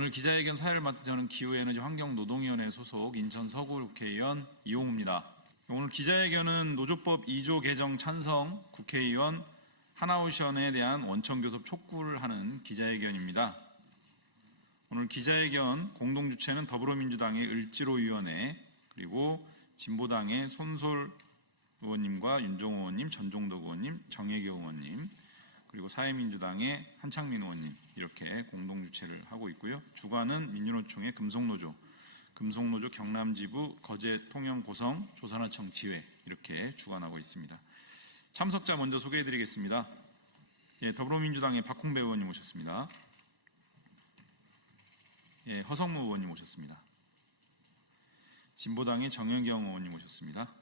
오늘 기자회견 사회를 맡은 저는 기후에너지 환경노동위원회 소속 인천 서구 국회의원 이용우입니다. 오늘 기자회견은 노조법 2조 개정 찬성 국회의원 하나오션에 대한 원청교섭 촉구를 하는 기자회견입니다. 오늘 기자회견 공동주최는 더불어민주당의 을지로위원회, 그리고 진보당의 손솔 의원님과 윤종호 의원님, 전종덕 의원님, 정혜교 의원님, 그리고 사회민주당의 한창민 의원님, 이렇게 공동주최를 하고 있고요. 주관은 민주노총의 금속노조 경남지부 거제통영고성 조선하청 지회, 이렇게 주관하고 있습니다. 참석자 먼저 소개해드리겠습니다. 더불어민주당의 박홍배 의원님 오셨습니다. 허성무 의원님 오셨습니다. 진보당의 정현경 의원님 오셨습니다.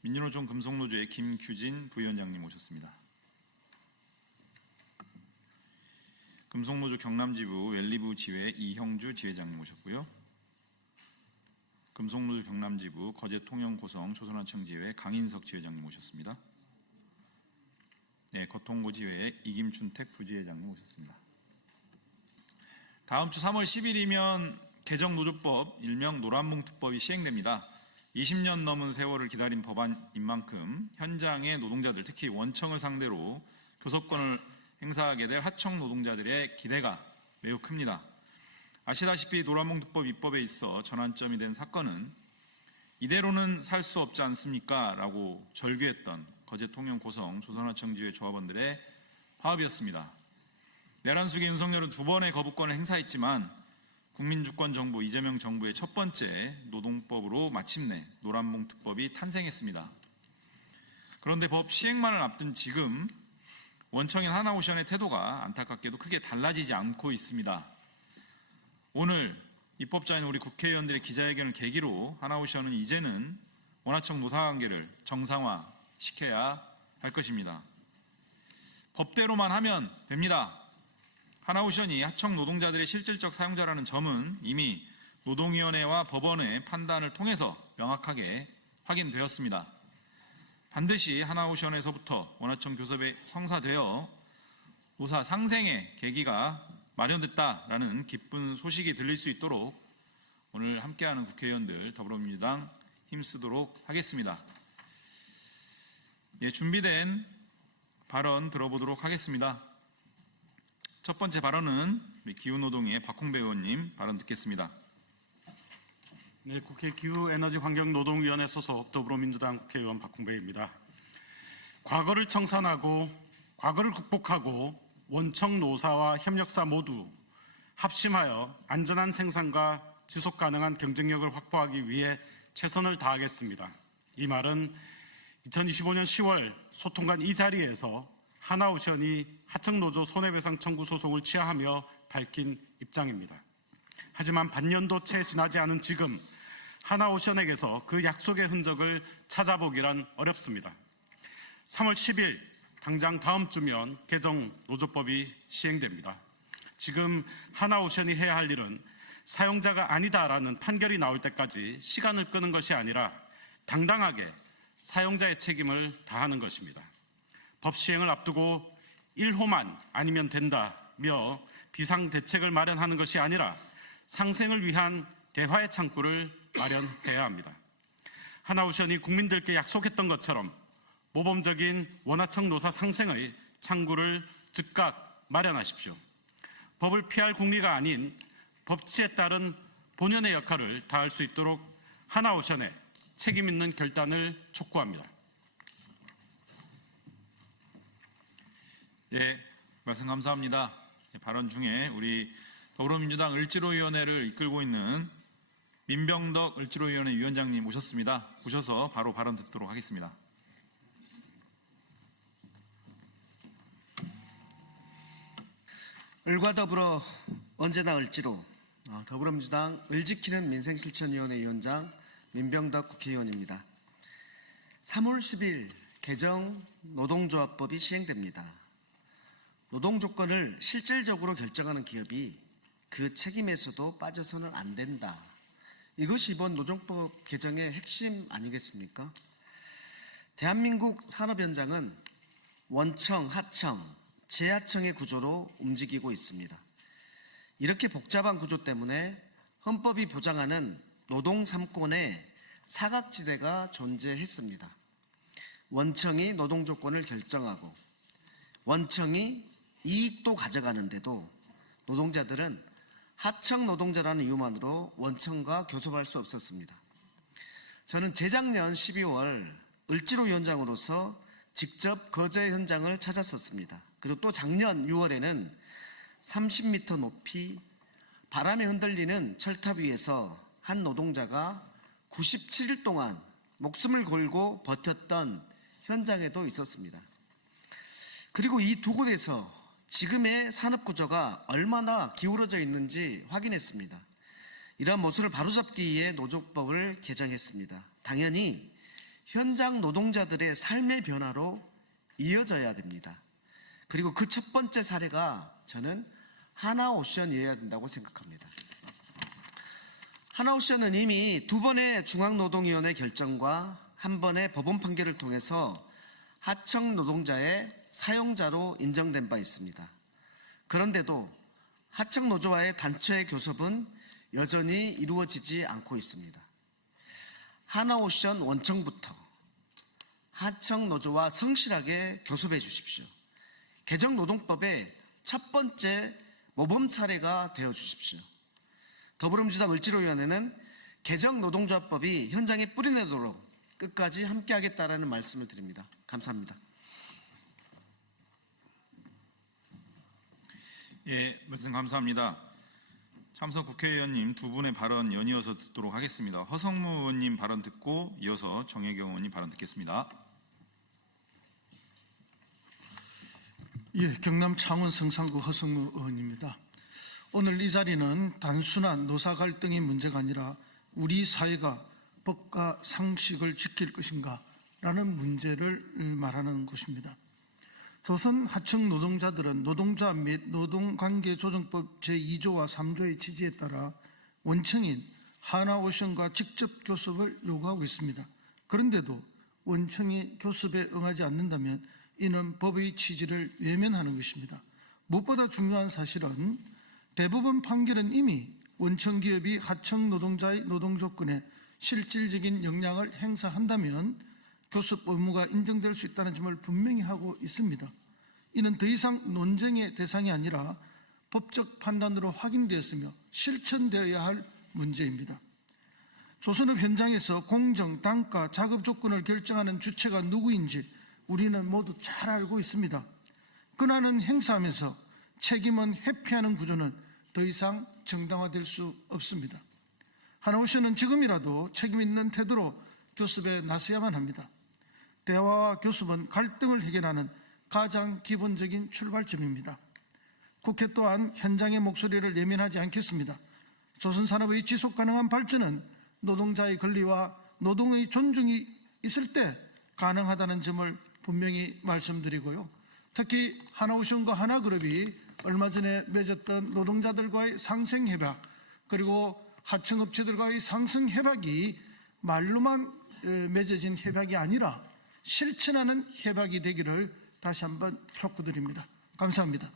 민주노총 금속노조의 김규진 부위원장님 오셨습니다. 금속노조 경남지부 웰리부 지회 이형주 지회장님 오셨고요. 금속노조 경남지부 거제통영고성 조선하청 지회 강인석 지회장님 오셨습니다. 거통고 지회 이김춘택 부지회장님 오셨습니다. 다음 주 3월 10일이면 개정노조법 일명 노란봉투법이 시행됩니다. 20년 넘은 세월을 기다린 법안인 만큼 현장의 노동자들, 특히 원청을 상대로 교섭권을 행사하게 될 하청 노동자들의 기대가 매우 큽니다. 아시다시피 노란봉투법 입법에 있어 전환점이 된 사건은 이대로는 살 수 없지 않습니까? 라고 절규했던 거제통영고성 조선하청지회 조합원들의 파업이었습니다. 내란숙의 윤석열은 2번의 거부권을 행사했지만 국민주권정부 이재명 정부의 첫 번째 노동법으로 마침내 노란봉투법이 탄생했습니다. 그런데 법 시행만을 앞둔 지금 원청인 하나오션의 태도가 안타깝게도 크게 달라지지 않고 있습니다. 오늘 입법자인 우리 국회의원들의 기자회견을 계기로 하나오션은 이제는 원하청 노사관계를 정상화시켜야 할 것입니다. 법대로만 하면 됩니다. 하나오션이 하청 노동자들의 실질적 사용자라는 점은 이미 노동위원회와 법원의 판단을 통해서 명확하게 확인되었습니다. 반드시 하나오션에서부터 원하청 교섭에 성사되어 노사 상생의 계기가 마련됐다라는 기쁜 소식이 들릴 수 있도록 오늘 함께하는 국회의원들 더불어민주당 힘쓰도록 하겠습니다. 준비된 발언 들어보도록 하겠습니다. 첫 번째 발언은 기후노동위의 박홍배 의원님 발언 듣겠습니다. 국회 기후에너지환경노동위원회 소속 더불어민주당 국회의원 박홍배입니다. 과거를 청산하고 과거를 극복하고 원청 노사와 협력사 모두 합심하여 안전한 생산과 지속 가능한 경쟁력을 확보하기 위해 최선을 다하겠습니다. 이 말은 2025년 10월 소통관 이 자리에서 하나오션이 하청노조 손해배상 청구 소송을 취하하며 밝힌 입장입니다. 하지만 반년도 채 지나지 않은 지금 하나오션에게서 그 약속의 흔적을 찾아보기란 어렵습니다. 3월 10일 당장 다음 주면 개정 노조법이 시행됩니다. 지금 하나오션이 해야 할 일은 사용자가 아니다라는 판결이 나올 때까지 시간을 끄는 것이 아니라 당당하게 사용자의 책임을 다하는 것입니다. 법 시행을 앞두고 1호만 아니면 된다며 비상대책을 마련하는 것이 아니라 상생을 위한 대화의 창구를 마련해야 합니다. 하나오션이 국민들께 약속했던 것처럼 모범적인 원하청 노사 상생의 창구를 즉각 마련하십시오. 법을 피할 국리가 아닌 법치에 따른 본연의 역할을 다할 수 있도록 하나오션의 책임 있는 결단을 촉구합니다. 말씀 감사합니다. 발언 중에 우리 더불어민주당 을지로위원회를 이끌고 있는 민병덕 을지로위원회 위원장님 오셨습니다. 오셔서 바로 발언 듣도록 하겠습니다. 을과 더불어 언제나 을지로 더불어민주당 을지키는 민생실천위원회 위원장 민병덕 국회의원입니다. 3월 10일 개정 노동조합법이 시행됩니다. 노동조건을 실질적으로 결정하는 기업이 그 책임에서도 빠져서는 안 된다. 이것이 이번 노동법 개정의 핵심 아니겠습니까? 대한민국 산업 현장은 원청, 하청, 재하청의 구조로 움직이고 있습니다. 이렇게 복잡한 구조 때문에 헌법이 보장하는 노동 3권의 사각지대가 존재했습니다. 원청이 노동 조건을 결정하고 원청이 이익도 가져가는데도 노동자들은 하청 노동자라는 이유만으로 원청과 교섭할 수 없었습니다. 저는 재작년 12월 을지로 위원장으로서 직접 거제 현장을 찾았었습니다. 그리고 또 작년 6월에는 30m 높이 바람에 흔들리는 철탑 위에서 한 노동자가 97일 동안 목숨을 걸고 버텼던 현장에도 있었습니다. 그리고 이 두 곳에서 지금의 산업구조가 얼마나 기울어져 있는지 확인했습니다. 이러한 모습을 바로잡기 위해 노조법을 개정했습니다. 당연히 현장 노동자들의 삶의 변화로 이어져야 됩니다. 그리고 그 첫 번째 사례가 저는 하나오션이어야 된다고 생각합니다. 하나오션은 이미 2번의 중앙노동위원회 결정과 1번의 법원 판결을 통해서 하청 노동자의 사용자로 인정된 바 있습니다. 그런데도 하청 노조와의 단체 교섭은 여전히 이루어지지 않고 있습니다. 하나오션 원청부터 하청 노조와 성실하게 교섭해 주십시오. 개정 노동법의 첫 번째 모범 사례가 되어 주십시오. 더불어민주당 을지로위원회는 개정 노동조합법이 현장에 뿌리내도록 끝까지 함께하겠다라는 말씀을 드립니다. 감사합니다. 예, 말씀 감사합니다. 참석 국회의원님 두 분의 발언 연이어서 듣도록 하겠습니다. 허성무 의원님 발언 듣고 이어서 정혜경 의원님 발언 듣겠습니다. 예, 경남 창원 성산구 허성무 의원입니다. 오늘 이 자리는 단순한 노사 갈등의 문제가 아니라 우리 사회가 법과 상식을 지킬 것인가 라는 문제를 말하는 것입니다. 조선 하청 노동자들은 노동자 및 노동관계조정법 제2조와 3조의 취지에 따라 원청인 하나오션과 직접 교섭을 요구하고 있습니다. 그런데도 원청이 교섭에 응하지 않는다면 이는 법의 취지를 외면하는 것입니다. 무엇보다 중요한 사실은 대법원 판결은 이미 원청 기업이 하청 노동자의 노동 조건에 실질적인 영향을 행사한다면 교섭 의무가 인정될 수 있다는 점을 분명히 하고 있습니다. 이는 더 이상 논쟁의 대상이 아니라 법적 판단으로 확인되었으며 실천되어야 할 문제입니다. 조선업 현장에서 공정, 단가, 작업 조건을 결정하는 주체가 누구인지 우리는 모두 잘 알고 있습니다. 권한은 행사하면서 책임은 회피하는 구조는 더 이상 정당화될 수 없습니다. 하나오션은 지금이라도 책임 있는 태도로 교섭에 나서야만 합니다. 대화와 교섭은 갈등을 해결하는 가장 기본적인 출발점입니다. 국회 또한 현장의 목소리를 예민하지 않겠습니다. 조선산업의 지속가능한 발전은 노동자의 권리와 노동의 존중이 있을 때 가능하다는 점을 분명히 말씀드리고요. 특히 하나오션과 하나그룹이 얼마 전에 맺었던 노동자들과의 상생협약 그리고 하청업체들과의 상생협약이 말로만 맺어진 협약이 아니라 실천하는 협약이 되기를 다시 한번 촉구드립니다. 감사합니다.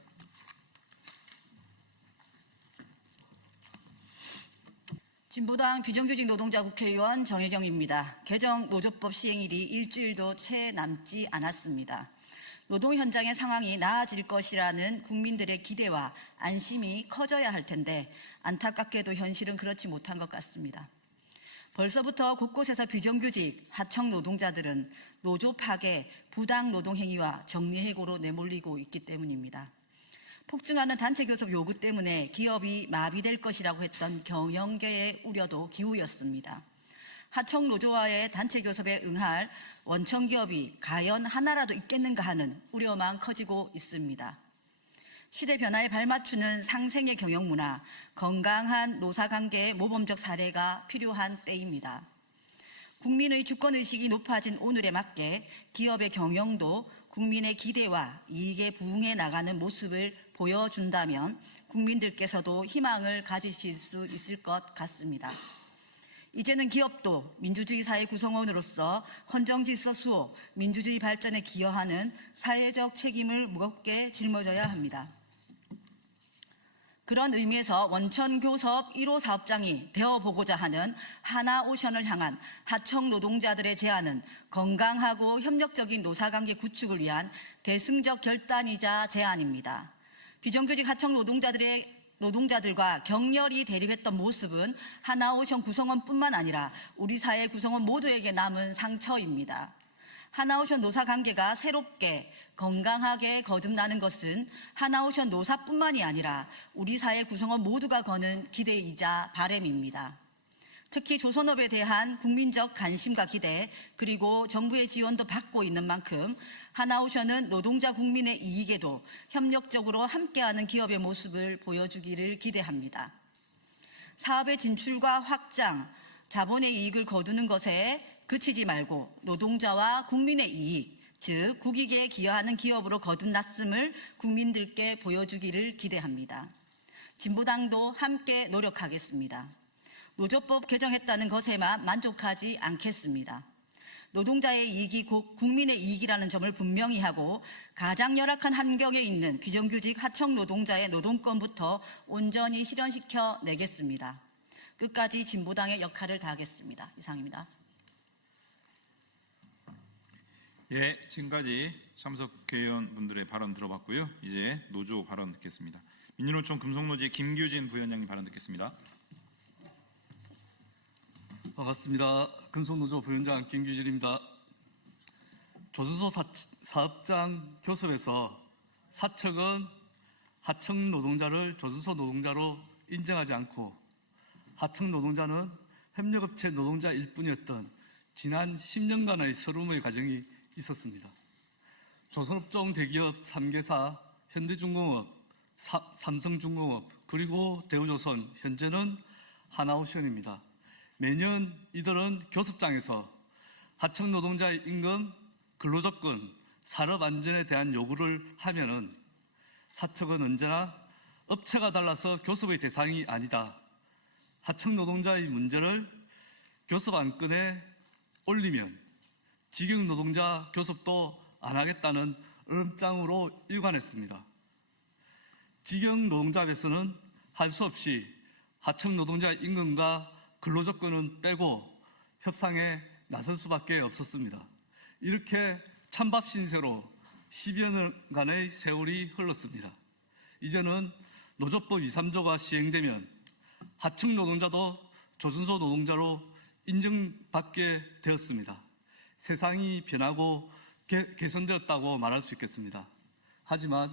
진보당 비정규직 노동자 국회의원 정혜경입니다. 개정 노조법 시행일이 일주일도 채 남지 않았습니다. 노동 현장의 상황이 나아질 것이라는 국민들의 기대와 안심이 커져야 할 텐데 안타깝게도 현실은 그렇지 못한 것 같습니다. 벌써부터 곳곳에서 비정규직, 하청 노동자들은 노조 파괴, 부당 노동 행위와 정리해고로 내몰리고 있기 때문입니다. 폭증하는 단체 교섭 요구 때문에 기업이 마비될 것이라고 했던 경영계의 우려도 기우였습니다. 하청 노조와의 단체 교섭에 응할 원청 기업이 과연 하나라도 있겠는가 하는 우려만 커지고 있습니다. 시대 변화에 발맞추는 상생의 경영 문화, 건강한 노사관계의 모범적 사례가 필요한 때입니다. 국민의 주권의식이 높아진 오늘에 맞게 기업의 경영도 국민의 기대와 이익에 부응해 나가는 모습을 보여준다면 국민들께서도 희망을 가지실 수 있을 것 같습니다. 이제는 기업도 민주주의 사회 구성원으로서 헌정질서 수호, 민주주의 발전에 기여하는 사회적 책임을 무겁게 짊어져야 합니다. 그런 의미에서 원천교섭 1호 사업장이 되어보고자 하는 하나오션을 향한 하청 노동자들의 제안은 건강하고 협력적인 노사관계 구축을 위한 대승적 결단이자 제안입니다. 비정규직 하청 노동자들과 격렬히 대립했던 모습은 하나오션 구성원뿐만 아니라 우리 사회 구성원 모두에게 남은 상처입니다. 하나오션 노사관계가 새롭게 건강하게 거듭나는 것은 하나오션 노사뿐만이 아니라 우리 사회 구성원 모두가 거는 기대이자 바람입니다. 특히 조선업에 대한 국민적 관심과 기대 그리고 정부의 지원도 받고 있는 만큼 하나오션은 노동자 국민의 이익에도 협력적으로 함께하는 기업의 모습을 보여주기를 기대합니다. 사업의 진출과 확장, 자본의 이익을 거두는 것에 그치지 말고 노동자와 국민의 이익, 즉 국익에 기여하는 기업으로 거듭났음을 국민들께 보여주기를 기대합니다. 진보당도 함께 노력하겠습니다. 노조법 개정했다는 것에만 만족하지 않겠습니다. 노동자의 이익이 곧 국민의 이익이라는 점을 분명히 하고 가장 열악한 환경에 있는 비정규직 하청 노동자의 노동권부터 온전히 실현시켜 내겠습니다. 끝까지 진보당의 역할을 다하겠습니다. 이상입니다. 예, 지금까지 참석회의원분들의 발언 들어봤고요. 이제 노조 발언 듣겠습니다. 민주노총 금속노조의 김규진 부위원장님 발언 듣겠습니다. 반갑습니다. 금속노조 부위원장 김규진입니다. 조선소 사업장 교섭에서 사측은 하청 노동자를 조선소 노동자로 인정하지 않고 하청 노동자는 협력업체 노동자일 뿐이었던 지난 10년간의 서름의 과정이 있었습니다. 조선업종 대기업 3개사, 현대중공업, 삼성중공업, 그리고 대우조선, 현재는 하나오션입니다. 매년 이들은 교섭장에서 하청 노동자의 임금, 근로조건, 산업안전에 대한 요구를 하면은 사측은 언제나 업체가 달라서 교섭의 대상이 아니다. 하청 노동자의 문제를 교섭 안건에 올리면 직영 노동자 교섭도 안 하겠다는 음장으로 일관했습니다. 직영 노동자에서는 할 수 없이 하청 노동자의 임금과 근로조건은 빼고 협상에 나설 수밖에 없었습니다. 이렇게 찬밥 신세로 10여 년간의 세월이 흘렀습니다. 이제는 노조법 2, 3조가 시행되면 하청 노동자도 조선소 노동자로 인정받게 되었습니다. 세상이 변하고 개선되었다고 말할 수 있겠습니다. 하지만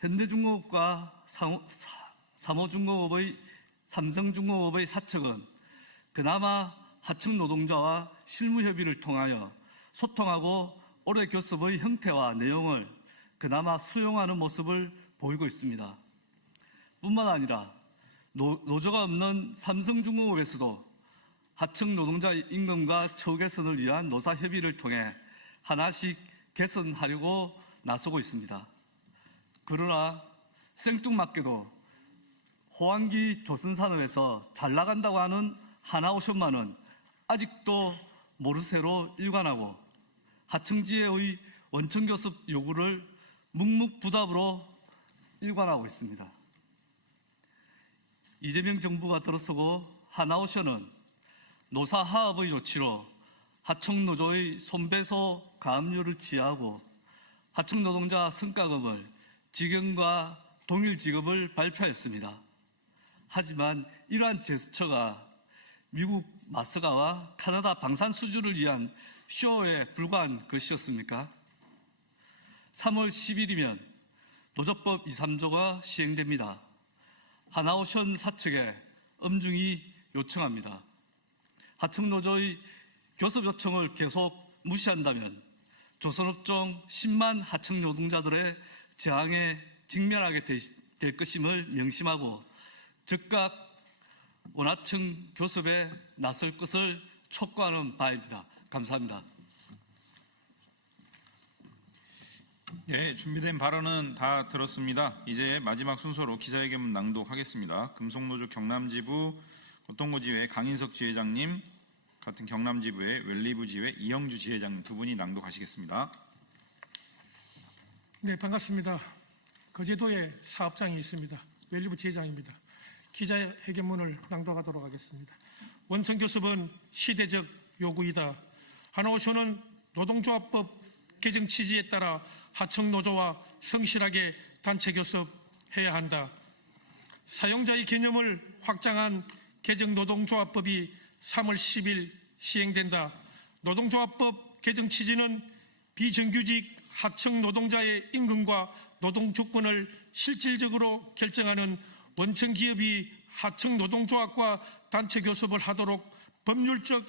현대중공업과 삼성중공업의 사측은 그나마 하청 노동자와 실무협의를 통하여 소통하고 올해 교섭의 형태와 내용을 그나마 수용하는 모습을 보이고 있습니다. 뿐만 아니라 노조가 없는 삼성중공업에서도 하청 노동자의 임금과 처우 개선을 위한 노사협의를 통해 하나씩 개선하려고 나서고 있습니다. 그러나 생뚱맞게도 호황기 조선산업에서 잘 나간다고 하는 하나오션만은 아직도 모르쇠로 일관하고 하청지회의 원청교섭 요구를 묵묵부답으로 일관하고 있습니다. 이재명 정부가 들어서고 하나오션은 노사하업의 조치로 하청노조의 손배소 가압류를 취하고 하청노동자 성과급을 직영과 동일 지급을 발표했습니다. 하지만 이러한 제스처가 미국 마스가와 카나다 방산수주를 위한 쇼에 불과한 것이었습니까? 3월 10일이면 노조법 2, 3조가 시행됩니다. 하나오션 사측에 엄중히 요청합니다. 하청노조의 교섭 요청을 계속 무시한다면 조선업종 10만 하청 노동자들의 저항에 직면하게 될 것임을 명심하고 즉각 원하청 교섭에 나설 것을 촉구하는 바입니다. 감사합니다. 예, 준비된 발언은 다 들었습니다. 이제 마지막 순서로 기자회견 낭독하겠습니다. 금속노조 경남지부 고통고지회 강인석 지회장님, 같은 경남지부의 웰리브 지회 이영주 지회장님 두 분이 낭독하시겠습니다. 네, 반갑습니다. 거제도에 사업장이 있습니다. 웰리브 지회장입니다. 기자회견문을 낭독하도록 하겠습니다. 원청교섭은 시대적 요구이다. 하나오션은 노동조합법 개정 취지에 따라 하청노조와 성실하게 단체교섭해야 한다. 사용자의 개념을 확장한 개정 노동조합법이 3월 10일 시행된다. 노동조합법 개정 취지는 비정규직 하청 노동자의 임금과 노동 조건을 실질적으로 결정하는 원청 기업이 하청 노동조합과 단체 교섭을 하도록 법률적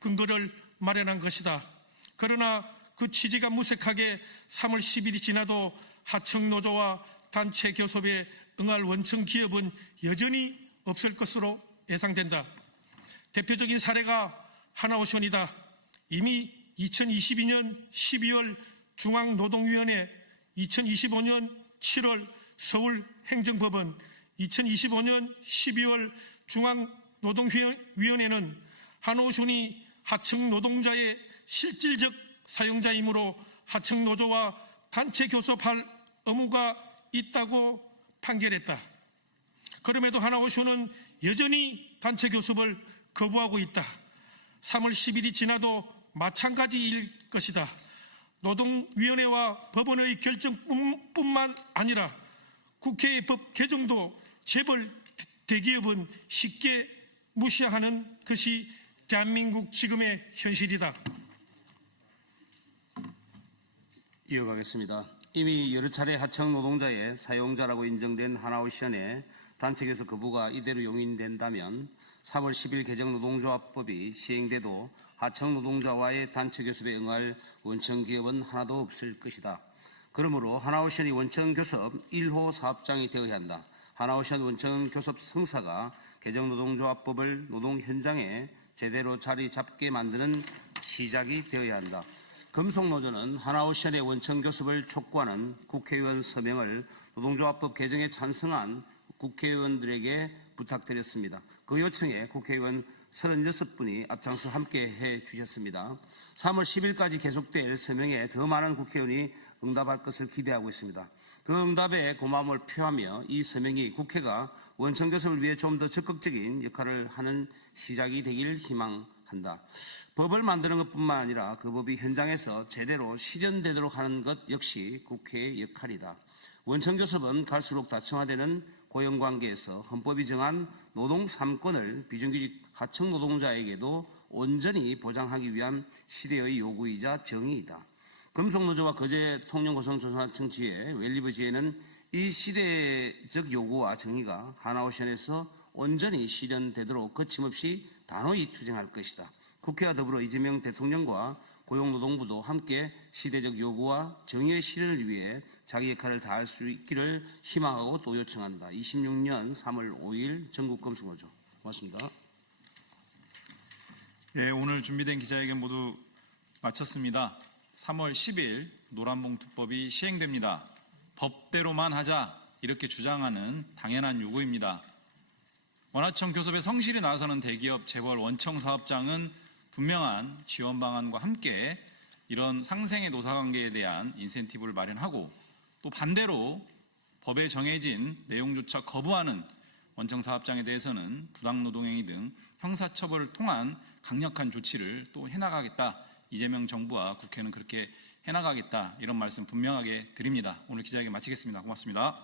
근거를 마련한 것이다. 그러나 그 취지가 무색하게 3월 10일이 지나도 하청 노조와 단체 교섭에 응할 원청 기업은 여전히 없을 것으로 예상된다. 대표적인 사례가 하나오션이다. 이미 2022년 12월 중앙노동위원회, 2025년 7월 서울행정법원, 2025년 12월 중앙노동위원회는 하나오션이 하청 노동자의 실질적 사용자이므로 하청 노조와 단체 교섭할 의무가 있다고 판결했다. 그럼에도 하나오션은 여전히 단체 교섭을 거부하고 있다. 3월 10일이 지나도 마찬가지일 것이다. 노동위원회와 법원의 결정뿐만 아니라 국회의 법 개정도 재벌 대기업은 쉽게 무시하는 것이 대한민국 지금의 현실이다. 이어가겠습니다. 이미 여러 차례 하청 노동자의 사용자라고 인정된 하나오션의 단체교섭 거부가 이대로 용인된다면 3월 10일 개정 노동조합법이 시행돼도 하청 노동자와의 단체교섭에 응할 원청기업은 하나도 없을 것이다. 그러므로 하나오션이 원청교섭 1호 사업장이 되어야 한다. 하나오션 원청교섭 성사가 개정 노동조합법을 노동 현장에 제대로 자리 잡게 만드는 시작이 되어야 한다. 금속노조는 하나오션의 원청교섭을 촉구하는 국회의원 서명을 노동조합법 개정에 찬성한 국회의원들에게 부탁드렸습니다. 그 요청에 국회의원 36분이 앞장서 함께해 주셨습니다. 3월 10일까지 계속될 서명에 더 많은 국회의원이 응답할 것을 기대하고 있습니다. 그 응답에 고마움을 표하며 이 서명이 국회가 원청교섭을 위해 좀 더 적극적인 역할을 하는 시작이 되길 희망한다. 법을 만드는 것뿐만 아니라 그 법이 현장에서 제대로 실현되도록 하는 것 역시 국회의 역할이다. 원청교섭은 갈수록 다층화되는 고용관계에서 헌법이 정한 노동 3권을 비정규직 하청 노동자에게도 온전히 보장하기 위한 시대의 요구이자 정의이다. 금속노조와 거제 통영고성조선하청 지회, 웰리브 지회는 이 시대적 요구와 정의가 하나오션에서 온전히 실현되도록 거침없이 단호히 투쟁할 것이다. 국회와 더불어 이재명 대통령과 고용노동부도 함께 시대적 요구와 정의의 실현을 위해 자기 역할을 다할 수 있기를 희망하고 또 요청한다. 26년 3월 5일 전국금속노조. 고맙습니다. 네, 오늘 준비된 기자회견 모두 마쳤습니다. 3월 10일 노란봉투법이 시행됩니다. 법대로만 하자 이렇게 주장하는 당연한 요구입니다. 원하청 교섭에 성실히 나서는 대기업 재벌 원청 사업장은 분명한 지원 방안과 함께 이런 상생의 노사관계에 대한 인센티브를 마련하고 또 반대로 법에 정해진 내용조차 거부하는 원청 사업장에 대해서는 부당노동행위 등 형사처벌을 통한 강력한 조치를 또 해나가겠다. 이재명 정부와 국회는 그렇게 해나가겠다. 이런 말씀 분명하게 드립니다. 오늘 기자회견 마치겠습니다. 고맙습니다.